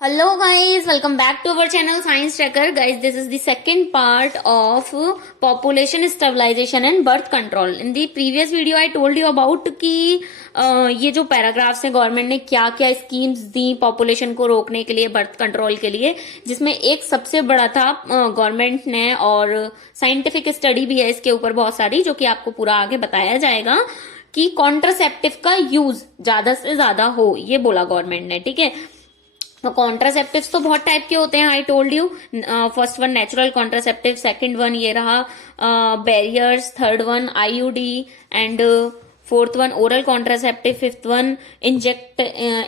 Hello guys, welcome back to our channel Science Tracker. Guys, this is the second part of population stabilization and birth control. In the previous video I told you about कि ये जो paragraphs हैं government ने क्या क्या schemes दी population को रोकने के लिए, बर्थ कंट्रोल के लिए, जिसमें एक सबसे बड़ा था गवर्नमेंट ने, और साइंटिफिक स्टडी भी है इसके ऊपर बहुत सारी, जो कि आपको पूरा आगे बताया जाएगा कि कॉन्ट्रासेप्टिव का यूज ज्यादा से ज्यादा हो, ये बोला गवर्नमेंट ने। ठीक है, तो कॉन्ट्रासेप्टिव्स तो बहुत टाइप के होते हैं, I told you. First one natural contraceptive, second one ये रहा barriers, third one IUD, and fourth one oral contraceptive, fifth one inject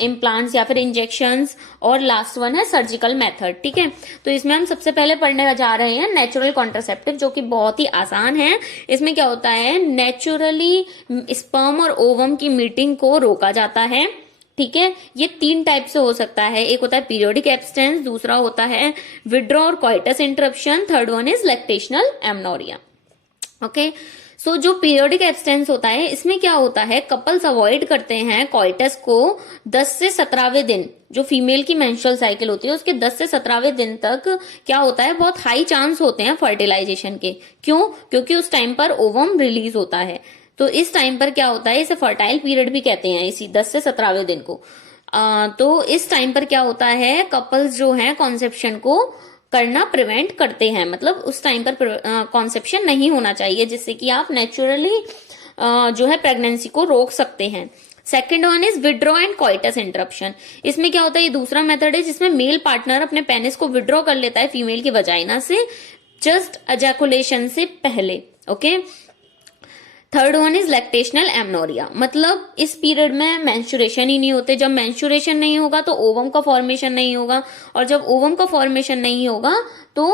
implants या फिर इंजेक्शंस, और लास्ट वन है सर्जिकल मेथड। ठीक है, तो इसमें हम सबसे पहले पढ़ने जा रहे हैं नेचुरल कॉन्ट्रासेप्टिव, जो कि बहुत ही आसान है। इसमें क्या होता है, नेचुरली स्पर्म और ओवम की मीटिंग को रोका जाता है। ठीक है, ये तीन टाइप से हो सकता है। एक होता है पीरियोडिक एब्सटेंस, दूसरा होता है विड्रॉ और coitus interruption, third one is lactational amenorrhoea. Okay, so जो पीरियोडिक एब्सटेंस होता है, इसमें क्या होता है, कपल्स अवॉइड करते हैं कॉइटस को 10 से 17वें दिन, जो फीमेल की मेंस्ट्रुअल साइकिल होती है उसके 10 से 17वें दिन तक क्या होता है, बहुत हाई चांस होते हैं फर्टिलाइजेशन के। क्यों? क्योंकि उस टाइम पर ओवम रिलीज होता है। तो इस टाइम पर क्या होता है, इसे फर्टाइल पीरियड भी कहते हैं, इसी 10 से 17वें दिन को। तो इस टाइम पर क्या होता है, कपल्स जो हैं कॉन्सेप्शन को करना प्रिवेंट करते हैं, मतलब उस टाइम पर कॉन्सेप्शन नहीं होना चाहिए, जिससे कि आप नेचुरली जो है प्रेगनेंसी को रोक सकते हैं। Second one is withdraw and coitus interruption. इसमें क्या होता है, ये दूसरा मेथड है जिसमें मेल पार्टनर अपने पेनिस को विड्रॉ कर लेता है फीमेल की वजाइना से जस्ट एजैकुलेशन से पहले। Okay, third one is lactational amenorrhoea, मतलब इस पीरियड में मेंस्ट्रुएशन ही नहीं होते। जब मेंस्ट्रुएशन नहीं होगा तो ओवम का फॉर्मेशन नहीं होगा, और जब ओवम का फॉर्मेशन नहीं होगा तो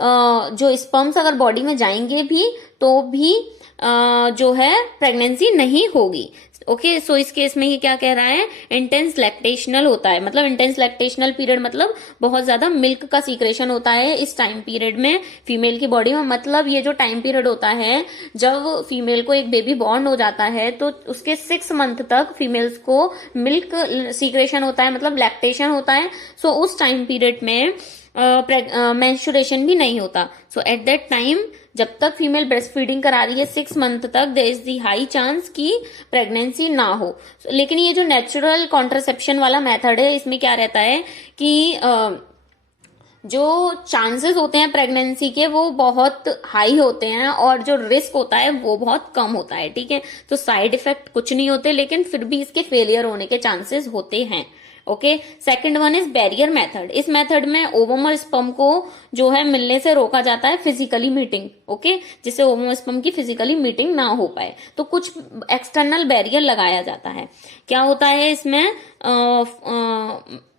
जो स्पर्म्स अगर बॉडी में जाएंगे भी तो भी जो है प्रेगनेंसी नहीं होगी। ओके, सो इस केस में ये क्या कह रहा है, इंटेंस लैक्टेशनल होता है, मतलब इंटेंस लैक्टेशनल पीरियड मतलब बहुत ज्यादा मिल्क का सीक्रेशन होता है इस टाइम पीरियड में फीमेल की बॉडी में। मतलब ये जो टाइम पीरियड होता है जब फीमेल को एक बेबी बॉर्न हो जाता है तो उसके 6 मंथ तक फीमेल्स को मिल्क सीक्रेशन होता है, मतलब लैक्टेशन होता है। सो उस टाइम पीरियड में मेंस्ट्रुएशन भी नहीं होता। सो एट दैट टाइम जब तक फीमेल ब्रेस्ट फीडिंग करा रही है 6 मंथ तक, there is the high chance कि प्रेगनेंसी ना हो। लेकिन ये जो नेचुरल कॉन्ट्रासेप्शन वाला मेथड है, इसमें क्या रहता है कि जो चांसेस होते हैं प्रेगनेंसी के वो बहुत हाई होते हैं, और जो रिस्क होता है वो बहुत कम होता है। ठीक है, तो साइड इफेक्ट कुछ नहीं होते, लेकिन फिर भी इसके फेलियर होने के चांसेस होते हैं। Okay, second one is barrier method. इस मेथड में ओवम और स्पर्म को जो है मिलने से रोका जाता है फिजिकली मीटिंग। ओके, जिससे ओवम और स्पर्म की फिजिकली मीटिंग ना हो पाए, तो कुछ एक्सटर्नल बैरियर लगाया जाता है। क्या होता है इसमें,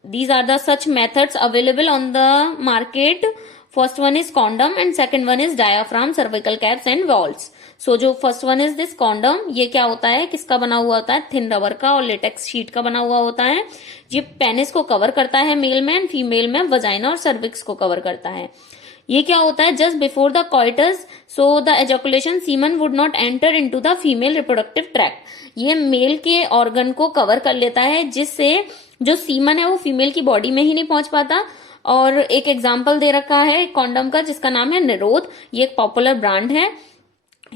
these are the such methods available on the market. First one is condom and second one is diaphragm, cervical caps and valves. So जो first one is this condom, ये क्या होता है, किसका बना हुआ होता है, थिन रबर का और लेटेक्स शीट का बना हुआ होता है। ये पेनिस को कवर करता है मेल में, एंड फीमेल में वजाइना और सर्विक्स को कवर करता है। ये क्या होता है, just before the coitus so the ejaculation semen would not enter into the female reproductive tract. ये मेल के ऑर्गन को कवर कर लेता है, जिससे जो सीमन है वो फीमेल की बॉडी में ही नहीं पहुंच पाता। और एक एग्जाम्पल दे रखा है कॉन्डम का, जिसका नाम है निरोध। ये एक पॉपुलर ब्रांड है।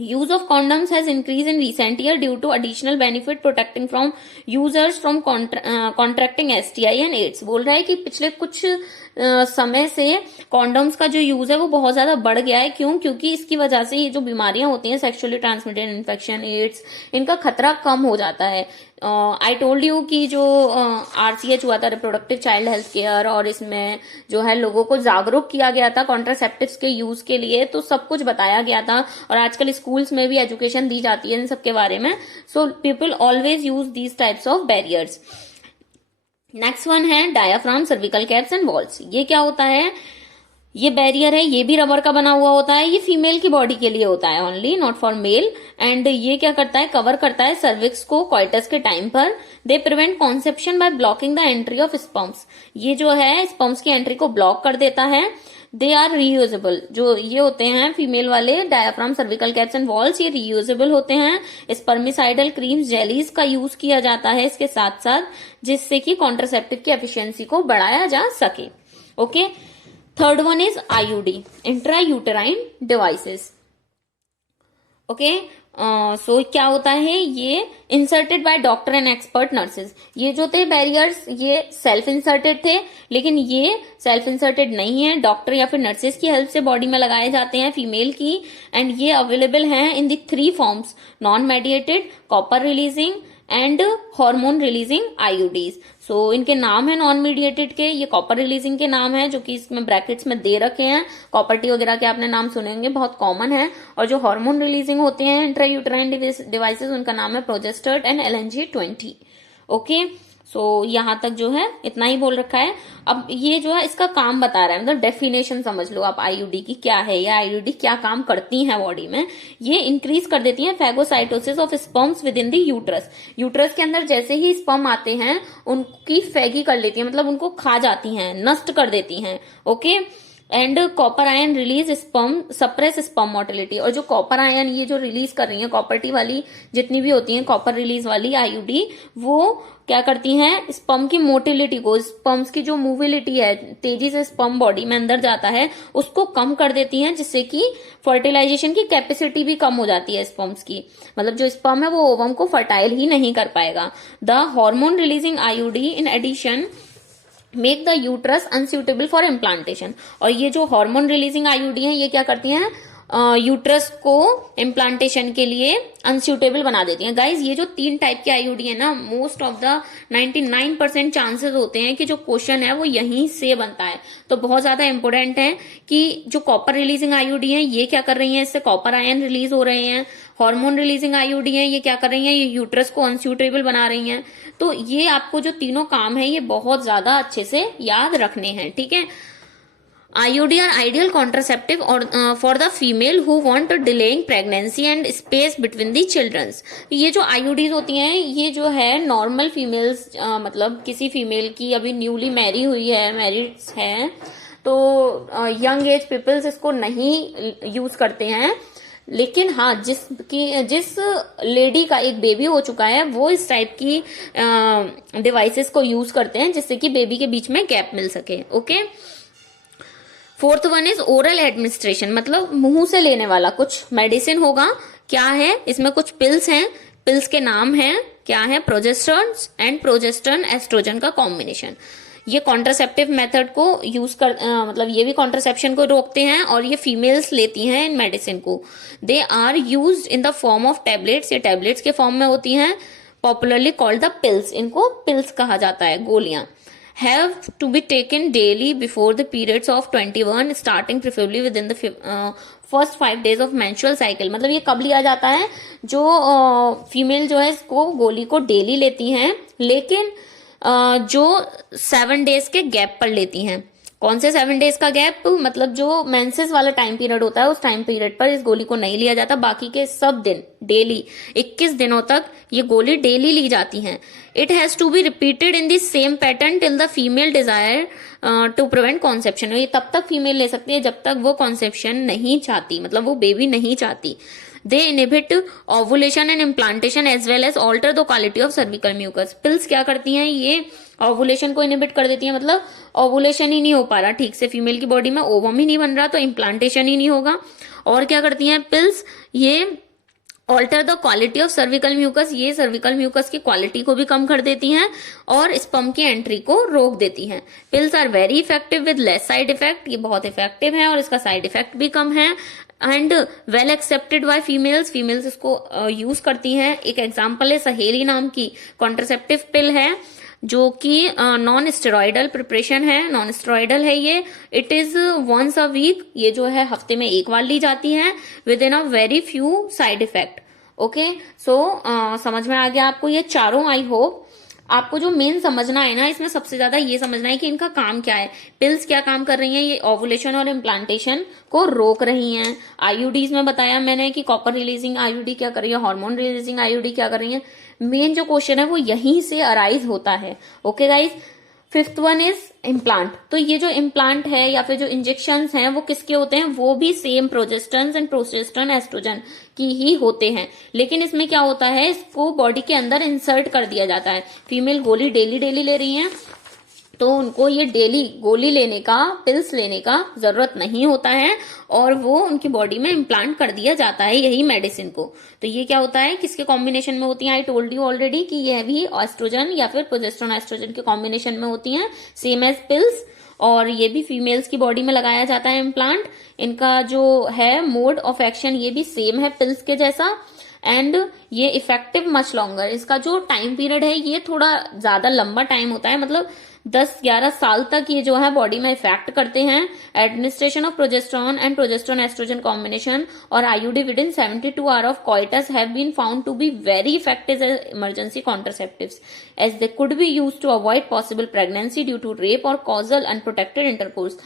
Use of condoms has increased in recent year due to additional benefit protecting from users from contracting STI and AIDS। बोल रहा है कि पिछले कुछ समय से कॉन्डम्स का जो यूज है वो बहुत ज्यादा बढ़ गया है। क्यों? क्योंकि इसकी वजह से ये जो बीमारियां होती हैं, सेक्सुअली ट्रांसमिटेड इन्फेक्शन, एड्स, इनका खतरा कम हो जाता है। आई टोल्ड यू कि जो RCH हुआ था, रिप्रोडक्टिव चाइल्ड हेल्थ केयर, और इसमें जो है लोगों को जागरूक किया गया था कॉन्ट्रासेप्टिव्स के यूज के लिए, तो सब कुछ बताया गया था, और आजकल स्कूल्स में भी एजुकेशन दी जाती है इन सब के बारे में। So people always use these types of barriers. Next one है diaphragm, cervical caps and walls. ये क्या होता है, ये बैरियर है, ये भी रबर का बना हुआ होता है, ये फीमेल की बॉडी के लिए होता है only, not for male. And ये क्या करता है, कवर करता है सर्विक्स को कॉइटस के टाइम पर। They prevent conception by blocking the entry of sperms. ये जो है स्पर्म्स की एंट्री को ब्लॉक कर देता है। दे आर रीयूजेबल, जो ये होते हैं फीमेल वाले diaphragm, cervical caps and walls, ये रीयूजेबल होते हैं। स्पर्मिसाइडल क्रीम्स, जेलीज का यूज किया जाता है इसके साथ साथ, जिससे कि कॉन्ट्रासेप्टिव की एफिशिएंसी को बढ़ाया जा सके। Okay, third one is IUD, intra uterine devices. Okay, so क्या होता है, ये inserted by doctor and expert nurses. ये जो थे बैरियर्स, ये सेल्फ इंसर्टेड थे, लेकिन ये सेल्फ इंसर्टेड नहीं है, डॉक्टर या फिर नर्सेज की हेल्प से बॉडी में लगाए जाते हैं फीमेल की। एंड ये अवेलेबल हैं in the 3 forms, non mediated, copper releasing and hormone releasing IUDs. So इनके नाम है नॉन मीडिएटेड के, ये कॉपर रिलीजिंग के नाम है, जो कि इसमें ब्रैकेट्स में दे रखे हैं। कॉपर टी वगैरह के आपने नाम सुने होंगे, बहुत कॉमन है। और जो हार्मोन रिलीजिंग होते हैं इंट्रायूटेराइन डिवाइसेस, उनका नाम है प्रोजेस्टेड एंड LNG-20। ओके, सो यहां तक जो है इतना ही बोल रखा है। अब ये जो है इसका काम बता रहा है, मतलब डेफिनेशन समझ लो आप आईयूडी की क्या है, या आईयूडी क्या काम करती हैं बॉडी में। ये इंक्रीज कर देती हैं phagocytosis of sperms with in the uterus. Uterus के अंदर जैसे ही स्पर्म आते हैं, उनकी फैगी कर लेती है, मतलब उनको खा जाती हैं, नष्ट कर देती हैं। Okay, and copper ion release sperm suppress sperm motility. और जो कॉपर आयन ये जो रिलीज कर रही है, कॉपर टी वाली जितनी भी होती हैं कॉपर रिलीज वाली आईयूडी, वो क्या करती हैं, स्पर्म की मोटिलिटी को, स्पर्म्स की जो मूविलिटी है, तेजी से स्पर्म बॉडी में अंदर जाता है, उसको कम कर देती हैं, जिससे कि फर्टिलाइजेशन की कैपेसिटी भी कम हो जाती है स्पर्म्स की। मतलब जो स्पर्म है वो ओवम को फर्टाइल ही नहीं कर पाएगा। The hormone releasing IUD in addition make the uterus unsuitable for implantation. और ये जो हार्मोन रिलीजिंग आईयूडी है, ये क्या करती हैं, यूट्रस को इम्प्लांटेशन के लिए अनसूटेबल बना देती हैं। गाइज, ये जो 3 टाइप की आईयूडी है ना, मोस्ट ऑफ द 99% चांसेस होते हैं कि जो क्वेश्चन है वो यहीं से बनता है। तो बहुत ज्यादा इंपोर्टेंट है कि जो कॉपर रिलीजिंग आईयूडी है ये क्या कर रही है, इससे कॉपर आयन रिलीज हो रहे हैं। हार्मोन रिलीजिंग आईयूडी है, ये क्या कर रही है, ये यूट्रस को अनसूटेबल बना रही हैं। तो ये आपको जो तीनों काम है ये बहुत ज्यादा अच्छे से याद रखने हैं, ठीक है। IUD are ideal contraceptive or for the female who want delaying pregnancy and space between the children's। ये जो IUDs होती हैं, ये जो है नॉर्मल फीमेल्स, मतलब किसी फीमेल की अभी न्यूली मैरी हुई है, मैरिड है, तो यंग एज पीपल्स इसको नहीं यूज करते हैं। लेकिन हाँ, जिस लेडी का एक बेबी हो चुका है, वो इस टाइप की डिवाइसेस को यूज करते हैं, जिससे कि बेबी के बीच में गैप मिल सके। Okay, fourth one is oral administration, मतलब मुंह से लेने वाला कुछ मेडिसिन होगा। क्या है, इसमें कुछ पिल्स हैं, पिल्स के नाम है क्या है, प्रोजेस्टेरॉन एंड प्रोजेस्टेरॉन एस्ट्रोजन का कॉम्बिनेशन। ये कॉन्ट्रासेप्टिव मेथड को यूज कर मतलब ये भी कॉन्ट्रासेप्शन को रोकते हैं, और ये फीमेल्स लेती हैं इन मेडिसिन को। They are used in the form of tablets, ये टैबलेट्स के फॉर्म में होती हैं, पॉपुलरली कॉल्ड द पिल्स, इनको पिल्स कहा जाता है, गोलियां। Have to be taken daily before the periods of 21, starting preferably within the first 5 days of menstrual cycle। मतलब ये कब लिया जाता है, जो फीमेल जो है इसको गोली को डेली लेती हैं, लेकिन जो 7 डेज के गैप पर लेती हैं। कौन से 7 डेज का गैप, मतलब जो मेंसेस वाला टाइम पीरियड होता है, उस टाइम पीरियड पर इस गोली को नहीं लिया जाता, बाकी के सब दिन डेली 21 दिनों तक ये गोली डेली ली जाती हैं। It has to be repeated in the same pattern till the female desire to prevent conception. ये तब तक फीमेल ले सकती है जब तक वो कॉन्सेप्शन नहीं चाहती, मतलब वो बेबी नहीं चाहती। They inhibit ovulation and implantation as well as alter the quality of cervical mucus. Pills क्या करती हैं, ये ओवुलेशन को इनहिबिट कर देती है, मतलब ओवुलेशन ही नहीं हो पा रहा ठीक से, फीमेल की बॉडी में ओवम ही नहीं बन रहा, तो इम्प्लांटेशन ही नहीं होगा। और क्या करती हैं पिल्स, ये alter the quality of cervical mucus, ये सर्विकल म्यूकस की क्वालिटी को भी कम कर देती हैं और स्पर्म की एंट्री को रोक देती हैं। Pills are very effective with less side effect, ये बहुत इफेक्टिव है और इसका साइड इफेक्ट भी कम है। And well accepted by females, females इसको यूज करती हैं। एक एग्जांपल है सहेली नाम की कॉन्ट्रासेप्टिव पिल है, जो कि नॉन स्टेरॉइडल प्रिपरेशन है, नॉन स्टेरॉइडल है ये। It is once a week, ये जो है हफ्ते में एक बार ली जाती है, within a very few side effect. Okay, so समझ में आ गया आपको ये चारों, आई होप। आपको जो मेन समझना है ना, इसमें सबसे ज्यादा ये समझना है कि इनका काम क्या है। पिल्स क्या काम कर रही हैं, ये ओवुलेशन और इम्प्लांटेशन को रोक रही हैं। आईयूडीज में बताया मैंने कि कॉपर रिलीजिंग आईयूडी क्या कर रही है, हार्मोन रिलीजिंग आईयूडी क्या कर रही है। मेन जो क्वेश्चन है वो यहीं से अराइज होता है। Okay guys, fifth one is implant. तो ये जो इम्प्लांट है या फिर जो इंजेक्शंस हैं वो किसके होते हैं, वो भी same progesterone and progesterone oestrogen की ही होते हैं, लेकिन इसमें क्या होता है, इसको बॉडी के अंदर इंसर्ट कर दिया जाता है। फीमेल गोली डेली डेली ले रही हैं तो उनको ये डेली गोली लेने का, पिल्स लेने का जरूरत नहीं होता है और वो उनकी बॉडी में इम्प्लांट कर दिया जाता है यही मेडिसिन को। तो ये क्या होता है, किसके कॉम्बिनेशन में होती है, आई टोल्ड यू ऑलरेडी कि ये भी एस्ट्रोजन या फिर प्रोजेस्टेरोन एस्ट्रोजन के कॉम्बिनेशन में होती हैं, सेम एज पिल्स। और ये भी फीमेल्स की बॉडी में लगाया जाता है इम्प्लांट। इनका जो है मोड ऑफ एक्शन ये भी सेम है पिल्स के जैसा, एंड ये इफेक्टिव मच लॉन्गर। इसका जो टाइम पीरियड है ये थोड़ा ज्यादा लंबा टाइम होता है, मतलब 10-11 साल तक ये जो है बॉडी में इफेक्ट करते हैं। Administration of progesterone and progesterone oestrogen combination और IUD within 72 hour of coitus have been found to be very effective as emergency contraceptives as they could be used to avoid possible pregnancy due to rape और casual unprotected intercourse.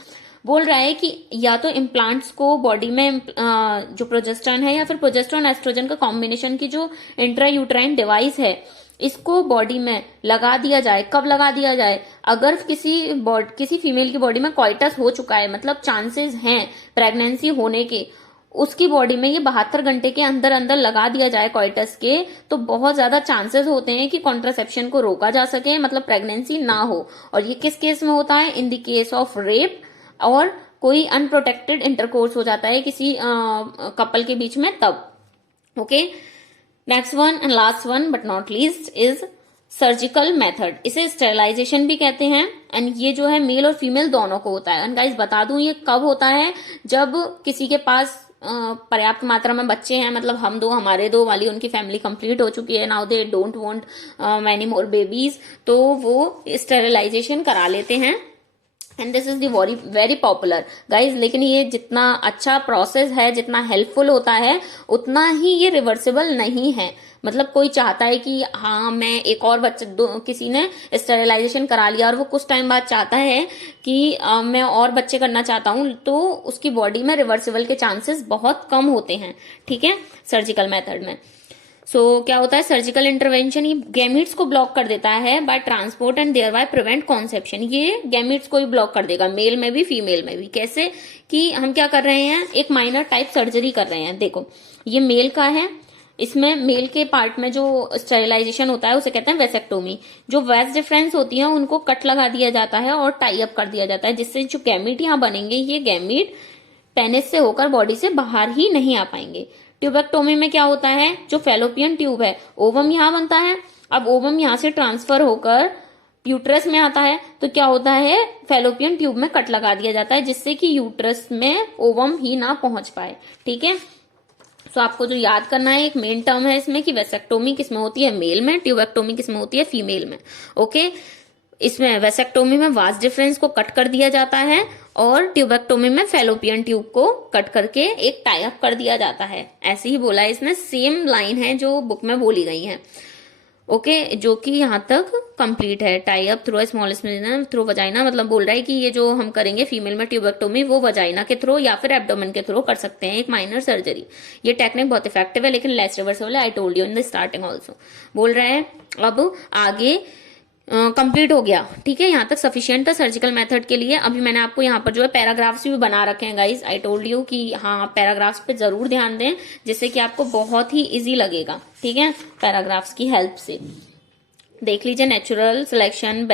बोल रहा है कि या तो implants को body में जो प्रोजेस्टेरोन है या फिर प्रोजेस्टेरोन एस्ट्रोजन का कॉम्बिनेशन की जो इंट्रायूट्राइन डिवाइस है इसको बॉडी में लगा दिया जाए। कब लगा दिया जाए, अगर किसी फीमेल की बॉडी में कोइटस हो चुका है, मतलब चांसेस हैं प्रेगनेंसी होने के, उसकी बॉडी में ये 72 घंटे के अंदर अंदर लगा दिया जाए कोइटस के, तो बहुत ज्यादा चांसेस होते हैं कि कॉन्ट्रासेप्शन को रोका जा सके, मतलब प्रेगनेंसी ना हो। और ये किस केस में होता है, in the case of rape और कोई अनप्रोटेक्टेड इंटरकोर्स हो जाता है किसी कपल के बीच में, तब। Okay, next one and last one but not least is surgical method. इसे स्टेरिलाइजेशन भी कहते हैं एंड ये जो है मेल और फीमेल दोनों को होता है। एंड गाइस बता दूं ये कब होता है, जब किसी के पास पर्याप्त मात्रा में बच्चे हैं, मतलब हम दो हमारे दो वाली उनकी फैमिली कंप्लीट हो चुकी है, now they don't want many more babies, तो वो स्टेरिलाइजेशन करा लेते हैं and this is the very popular guys. लेकिन ये जितना अच्छा प्रोसेस है, जितना हेल्पफुल होता है, उतना ही ये रिवर्सिबल नहीं है। मतलब कोई चाहता है कि हाँ मैं एक और किसी ने स्टेरिलाइजेशन करा लिया और वो कुछ टाइम बाद चाहता है कि मैं और बच्चे करना चाहता हूं, तो उसकी बॉडी में रिवर्सिबल के चांसेस बहुत कम होते हैं, ठीक है, सर्जिकल मेथड में। क्या होता है, सर्जिकल इंटरवेंशन ये गैमीट्स को ब्लॉक कर देता है by transport and thereby prevent conception. ये गैमीट्स को भी ब्लॉक कर देगा, मेल में भी फीमेल में भी। कैसे कि हम क्या कर रहे हैं, एक माइनर टाइप सर्जरी कर रहे हैं। देखो ये मेल का है, इसमें मेल के पार्ट में जो स्टेरिलाइजेशन होता है उसे कहते हैं वेसेक्टोमी। जो वेस डिफरेंस होती है उनको कट लगा दिया जाता है और टाई अप कर दिया जाता है, जिससे जो गैमीट यहाँ बनेंगे ये गैमीट पेनिस से होकर बॉडी से बाहर ही नहीं आ पाएंगे। ट्यूबेक्टोमी में क्या होता है, जो फेलोपियन ट्यूब है, ओवम यहाँ बनता है। अब ओवम यहाँ से ट्रांसफर होकर यूट्रस में आता है, तो क्या होता है, फेलोपियन ट्यूब में कट लगा दिया जाता है, जिससे कि यूट्रस में ओवम ही ना पहुंच पाए, ठीक है। सो आपको जो याद करना है, एक मेन टर्म है इसमें कि वेसेक्टोमी किसमें होती है, मेल में, ट्यूबेक्टोमी किसमें होती है, फीमेल में। ओके, इसमें वेसेक्टोमी में वास डिफरेंस को कट कर दिया जाता है और ट्यूबेक्टोमी में फेलोपियन ट्यूब को कट करके एक टाई अप कर दिया जाता है। ऐसे ही बोला है इसने, सेम लाइन है जो बुक में बोली गई है। ओके, जो कि यहाँ तक कंप्लीट है। Tie up through small through vagina, मतलब बोल रहा है कि ये जो हम करेंगे फीमेल में ट्यूबेक्टोमी वो वजाइना के थ्रू या फिर एब्डोमेन के थ्रू कर सकते हैं, एक माइनर सर्जरी। ये टेक्निक बहुत इफेक्टिव है लेकिन लेस रिवर्सिबल है, I told you in the starting also. बोल रहे हैं अब आगे कंप्लीट हो गया, ठीक है, यहाँ तक सफिशिएंट है सर्जिकल मेथड के लिए। अभी मैंने आपको यहाँ पर जो है पैराग्राफ्स भी बना रखे हैं गाइज, आई टोल्ड यू कि हाँ पैराग्राफ्स पे जरूर ध्यान दें, जिससे कि आपको बहुत ही इजी लगेगा, ठीक है, पैराग्राफ्स की हेल्प से। देख लीजिए, natural selection,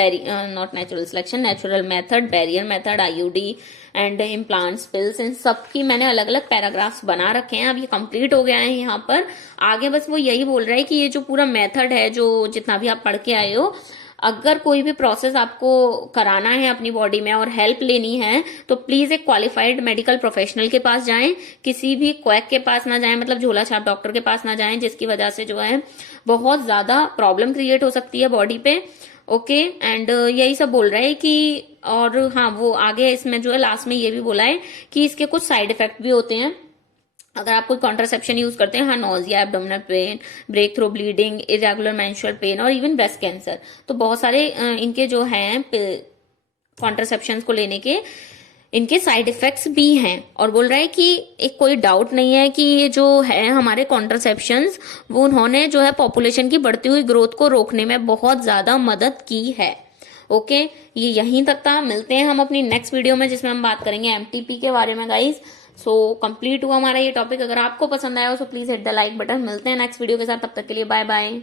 not natural selection, natural method, barrier method, IUD and implants, pills, इन सबकी मैंने अलग अलग पैराग्राफ्स बना रखे हैं। अब ये कंप्लीट हो गया है यहाँ पर। आगे बस वो यही बोल रहा है कि ये जो पूरा मेथड है, जो जितना भी आप पढ़ के आए हो, अगर कोई भी प्रोसेस आपको कराना है अपनी बॉडी में और हेल्प लेनी है तो प्लीज एक क्वालिफाइड मेडिकल प्रोफेशनल के पास जाएं, किसी भी क्वैक के पास ना जाएं, मतलब झोला छाप डॉक्टर के पास ना जाएं, जिसकी वजह से जो है बहुत ज्यादा प्रॉब्लम क्रिएट हो सकती है बॉडी पे। ओके, एंड यही सब बोल रहा है कि, और हाँ वो आगे इसमें जो है लास्ट में ये भी बोला है कि इसके कुछ साइड इफेक्ट भी होते हैं। अगर आप कोई कॉन्ट्रासेप्शन यूज करते हैं, हाँ, nausea, abdominal pain, breakthrough bleeding, irregular menstrual pain और इवन ब्रेस्ट कैंसर, तो बहुत सारे इनके जो हैं कॉन्ट्रासेप्शन को लेने के इनके साइड इफेक्ट्स भी हैं। और बोल रहा है कि एक कोई डाउट नहीं है कि ये जो है हमारे कॉन्ट्रासेप्शंस, वो उन्होंने जो है पॉपुलेशन की बढ़ती हुई ग्रोथ को रोकने में बहुत ज्यादा मदद की है। ओके, ये यहीं तक था। मिलते हैं हम अपनी नेक्स्ट वीडियो में जिसमें हम बात करेंगे एमटीपी के बारे में गाइस। सो कंप्लीट हुआ हमारा ये टॉपिक। अगर आपको पसंद आया हो तो please hit the like button. मिलते हैं नेक्स्ट वीडियो के साथ, तब तक के लिए बाय बाय।